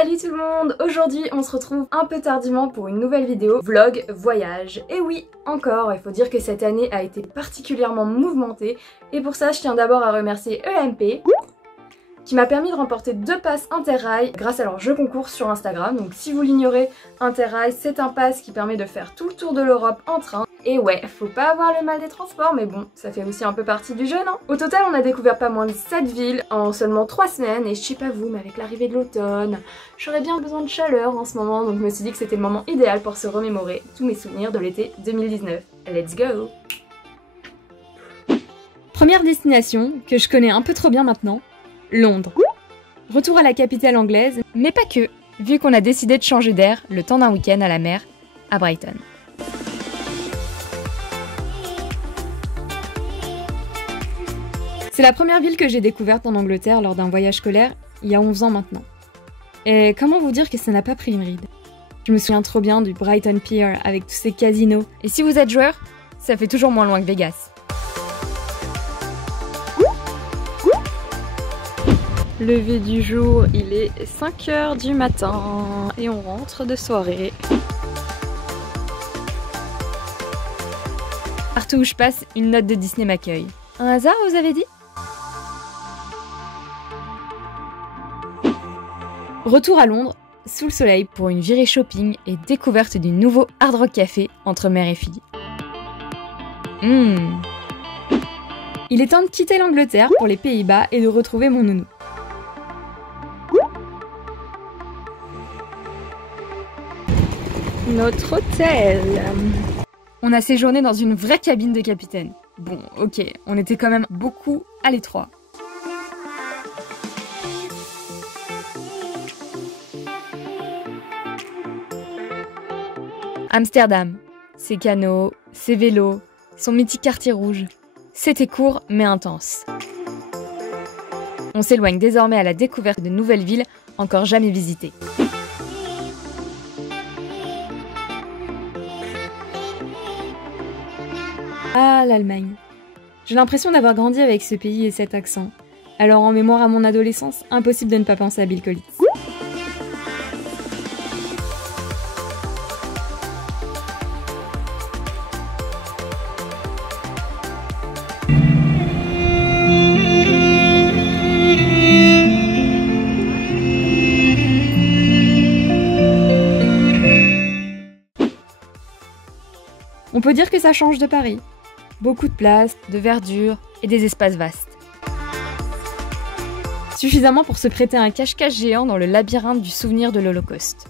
Salut tout le monde! Aujourd'hui on se retrouve un peu tardivement pour une nouvelle vidéo vlog voyage. Et oui, encore, il faut dire que cette année a été particulièrement mouvementée et pour ça je tiens d'abord à remercier EMP qui m'a permis de remporter 2 passes Interrail grâce à leur jeu concours sur Instagram. Donc si vous l'ignorez, Interrail c'est un pass qui permet de faire tout le tour de l'Europe en train. Et ouais, faut pas avoir le mal des transports, mais bon, ça fait aussi un peu partie du jeu, non? Au total, on a découvert pas moins de 7 villes en seulement 3 semaines, et je sais pas vous, mais avec l'arrivée de l'automne, j'aurais bien besoin de chaleur en ce moment, donc je me suis dit que c'était le moment idéal pour se remémorer tous mes souvenirs de l'été 2019. Let's go! Première destination, que je connais un peu trop bien maintenant, Londres. Retour à la capitale anglaise, mais pas que, vu qu'on a décidé de changer d'air le temps d'un week-end à la mer, à Brighton. C'est la première ville que j'ai découverte en Angleterre lors d'un voyage scolaire, il y a 11 ans maintenant. Et comment vous dire que ça n'a pas pris une ride? Je me souviens trop bien du Brighton Pier avec tous ces casinos. Et si vous êtes joueur, ça fait toujours moins loin que Vegas. Lever du jour, il est 5 h du matin et on rentre de soirée. Partout où je passe, une note de Disney m'accueille. Un hasard, vous avez dit? Retour à Londres, sous le soleil pour une virée shopping et découverte du nouveau Hard Rock Café entre mère et fille. Il est temps de quitter l'Angleterre pour les Pays-Bas et de retrouver mon nounou. Notre hôtel. On a séjourné dans une vraie cabine de capitaine. Bon, ok, on était quand même beaucoup à l'étroit. Amsterdam, ses canaux, ses vélos, son mythique quartier rouge. C'était court mais intense. On s'éloigne désormais à la découverte de nouvelles villes encore jamais visitées. Ah, l'Allemagne. J'ai l'impression d'avoir grandi avec ce pays et cet accent. Alors en mémoire à mon adolescence, impossible de ne pas penser à Bill Collins. On peut dire que ça change de Paris. Beaucoup de place, de verdure et des espaces vastes. Suffisamment pour se prêter un cache-cache géant dans le labyrinthe du souvenir de l'Holocauste.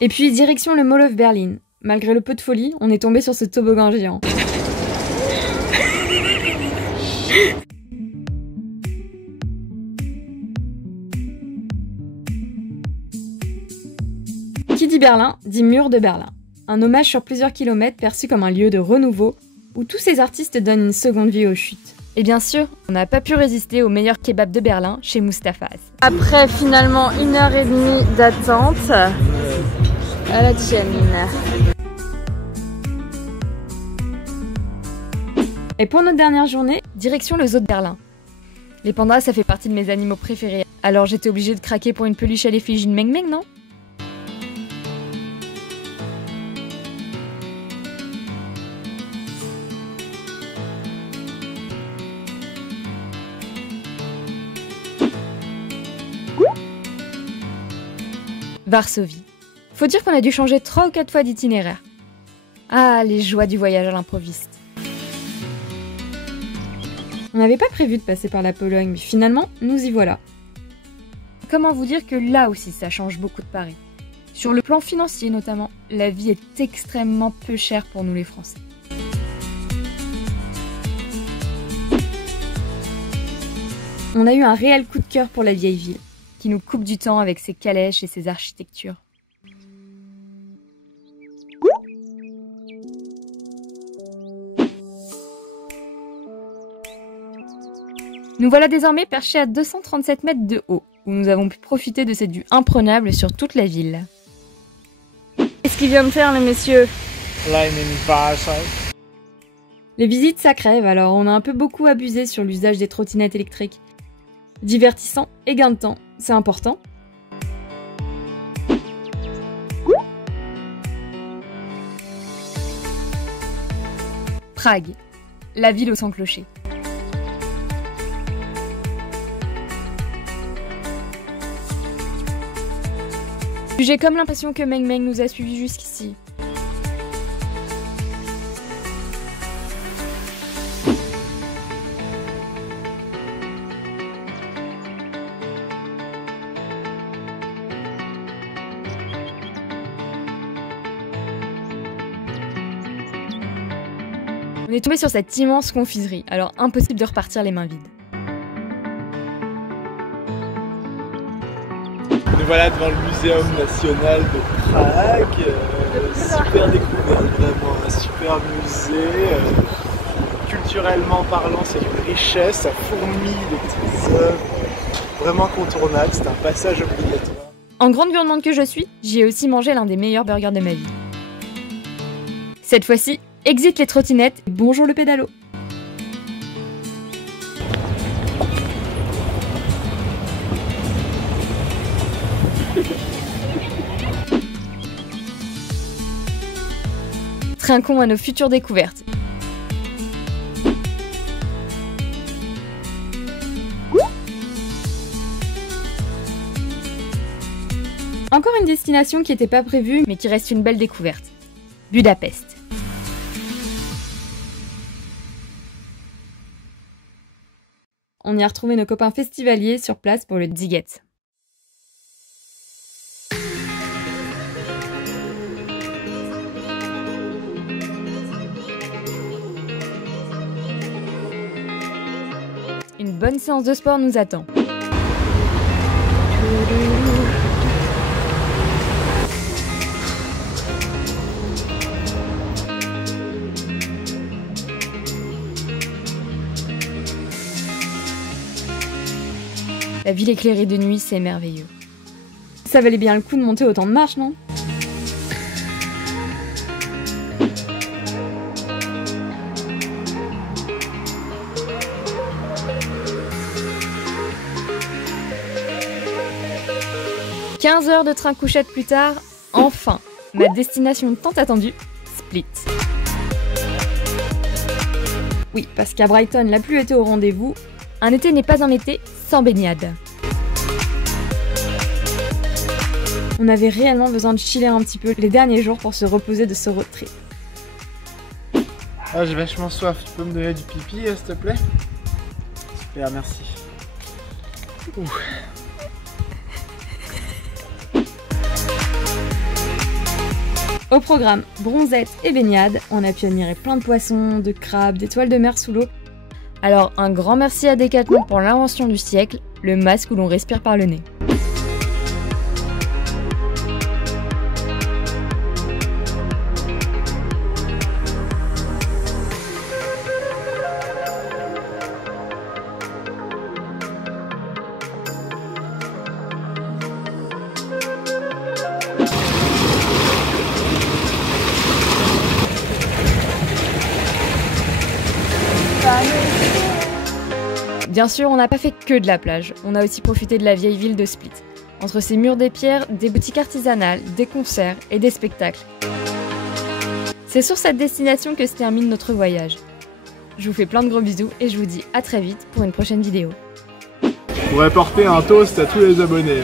Et puis direction le Mall of Berlin. Malgré le peu de folie, on est tombé sur ce toboggan géant. Qui dit Berlin, dit mur de Berlin. Un hommage sur plusieurs kilomètres perçu comme un lieu de renouveau, où tous ces artistes donnent une seconde vie aux chutes. Et bien sûr, on n'a pas pu résister au meilleur kebab de Berlin chez Mustapha's. Après finalement 1h30 d'attente, à la tienne. Et pour notre dernière journée, direction le zoo de Berlin. Les pandas, ça fait partie de mes animaux préférés. Alors j'étais obligée de craquer pour une peluche à l'effigie de Meng Meng, non? Varsovie. Faut dire qu'on a dû changer 3 ou 4 fois d'itinéraire. Ah, les joies du voyage à l'improviste. On n'avait pas prévu de passer par la Pologne, mais finalement, nous y voilà. Comment vous dire que là aussi ça change beaucoup de Paris. Sur le plan financier notamment, la vie est extrêmement peu chère pour nous les Français. On a eu un réel coup de cœur pour la vieille ville, qui nous coupe du temps avec ses calèches et ses architectures. Nous voilà désormais perchés à 237 mètres de haut, où nous avons pu profiter de cette vue imprenable sur toute la ville. Qu'est-ce qu'il vient de faire le monsieur? Les visites ça crève, alors on a un peu beaucoup abusé sur l'usage des trottinettes électriques. Divertissant et gain de temps, c'est important. Prague, la ville aux 100 clochers. J'ai comme l'impression que Meng Meng nous a suivis jusqu'ici. On est tombé sur cette immense confiserie, alors impossible de repartir les mains vides. Nous voilà devant le Muséum national de Prague. Super découverte, vraiment un super musée. Culturellement parlant, c'est une richesse, ça fourmille de petites œuvres. Vraiment incontournable, c'est un passage obligatoire. En grande gourmande que je suis, j'y ai aussi mangé l'un des meilleurs burgers de ma vie. Cette fois-ci, exit les trottinettes et bonjour le pédalo. Trinquons à nos futures découvertes. Encore une destination qui n'était pas prévue, mais qui reste une belle découverte. Budapest. On y a retrouvé nos copains festivaliers sur place pour le Dziget. Une bonne séance de sport nous attend. La ville éclairée de nuit, c'est merveilleux. Ça valait bien le coup de monter autant de marches, non ? « 15 heures de train couchette plus tard, enfin, ma destination tant attendue, Split. » Oui, parce qu'à Brighton, la pluie était au rendez-vous. Un été n'est pas un été sans baignade. On avait réellement besoin de chiller un petit peu les derniers jours pour se reposer de ce road trip. Ah, j'ai vachement soif, tu peux me donner du pipi s'il te plaît? Super, merci. Ouh. Au programme, bronzette et baignade, on a pu admirer plein de poissons, de crabes, d'étoiles de mer sous l'eau. Alors un grand merci à Decathlon pour l'invention du siècle, le masque où l'on respire par le nez. Bien sûr, on n'a pas fait que de la plage, on a aussi profité de la vieille ville de Split. Entre ses murs de pierre, des boutiques artisanales, des concerts et des spectacles. C'est sur cette destination que se termine notre voyage. Je vous fais plein de gros bisous et je vous dis à très vite pour une prochaine vidéo. On pourrait porter un toast à tous les abonnés.